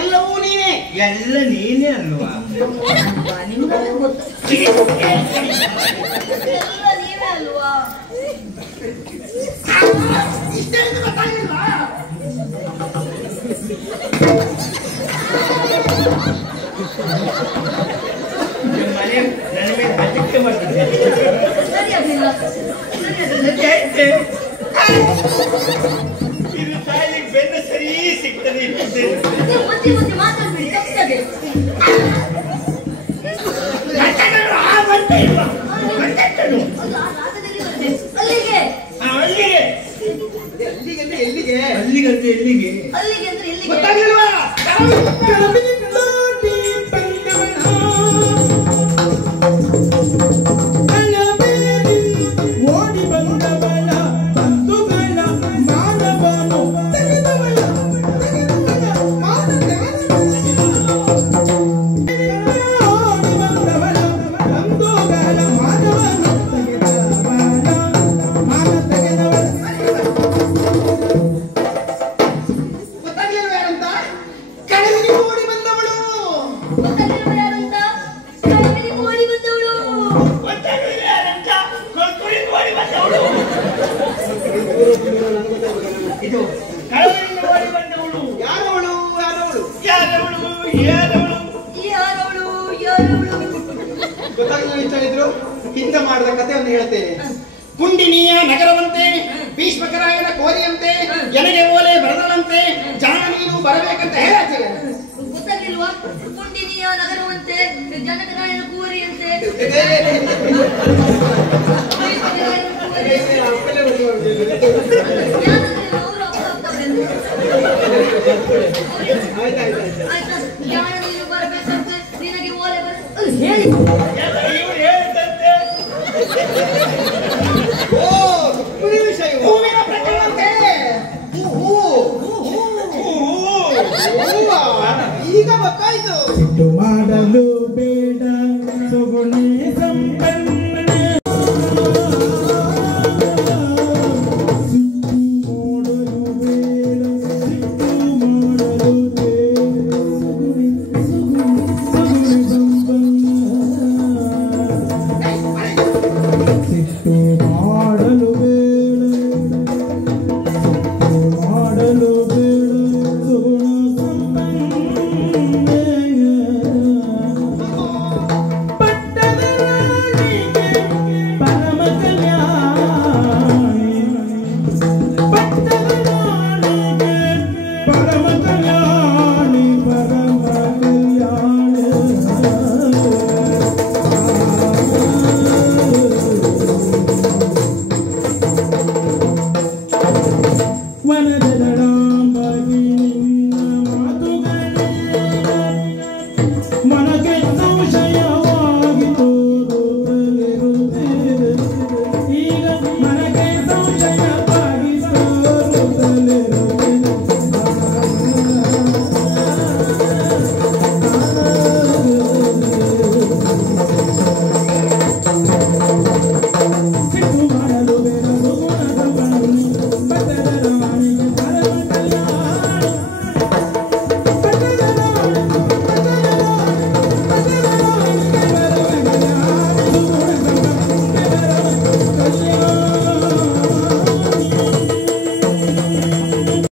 ಎಲ್ಲವೂ ನೀನೇ. ಎಲ್ಲ ನೀನೇ ಅಲ್ವಾ? ಎಲ್ಲ ನೀವೇ ಅಲ್ವಾ? ಇಷ್ಟೇ ಗೊತ್ತಾಗಿಲ್ವಾ? ಮನೆ ನನ್ನ ಮೇಲೆ ಅದಕ್ಕೆ ಮಾಡ್ತಿದ್ದೆ. ಸರಿಯಾಗಿಲ್ಲ. ಇದು ತಾಯಿಗೆ ಬೆನ್ನ ಸರಿ ಸಿಗ್ತದೆ. ಮತ್ತೆ ಮತ್ತೆ ಮಾತಾಡ್ಬಿಡಿ ತಪ್ಪಿದೆ. ಅಲ್ಲಿಗೆ ಎಲ್ಲಿಗೆ ಅಲ್ಲಿಗಂತೆ ಎಲ್ಲಿಗೆ ಅಲ್ಲಿಗೆ ಅಂದ್ರೆ ಎಲ್ಲಿಗೆ ಗೊತ್ತಾಗಿಲ್ವಾ? ಓಡಿ ಬಂದವಳ ಬಂಧುಗಳ ಮಾನವನು ತೆಗೆದವಳ ಹಿಂದೆ ಮಾಡಿದ ಕಥೆಯನ್ನು ಹೇಳ್ತೇನೆ. ಕುಂಡಿನಿಯ ನಗರವಂತೆ, ಭೀಷ್ಮಕರಾಯನ ಕೋರಿಯಂತೆ, ಎನಗೆ ಓಲೆ ಬರದಳಂತೆ, ಜಾಣ ನೀನು ಬರಬೇಕಂತ ಹೇಳಾಚೆ. ಗೊತ್ತಾಗಿಲ್ವಾ? ಕುಂಡಿನಿಯ ನಗರವಂತೆ, ಜನಕರಾಯನ ಕೋರಿಯಂತೆ. ಜಾಣ ನೀನು ಬರಬೇಕಂತೆ, ನಿನಗೆ ಓಲೆ ಬರ ಹೇಳಿ. ಹೂವಿನ ಪ್ರಕರಣಂತೆ. ಈಗ ಗೊತ್ತಾಯ್ತು. ಸಿಟ್ಟು ಮಾಡಲು ಬೇಡ ಸೊಗುಣೆ ಸಂಪನ್ನ ಸಿಟ್ಟು ಮಾಡಲು ಬೇಡ ಸಿಟ್ಟು ಮಾಡಲು ಬೇಡ ಸೊಗುಣೆ ಸಂಪನ್ನ ಸಿಟ್ಟು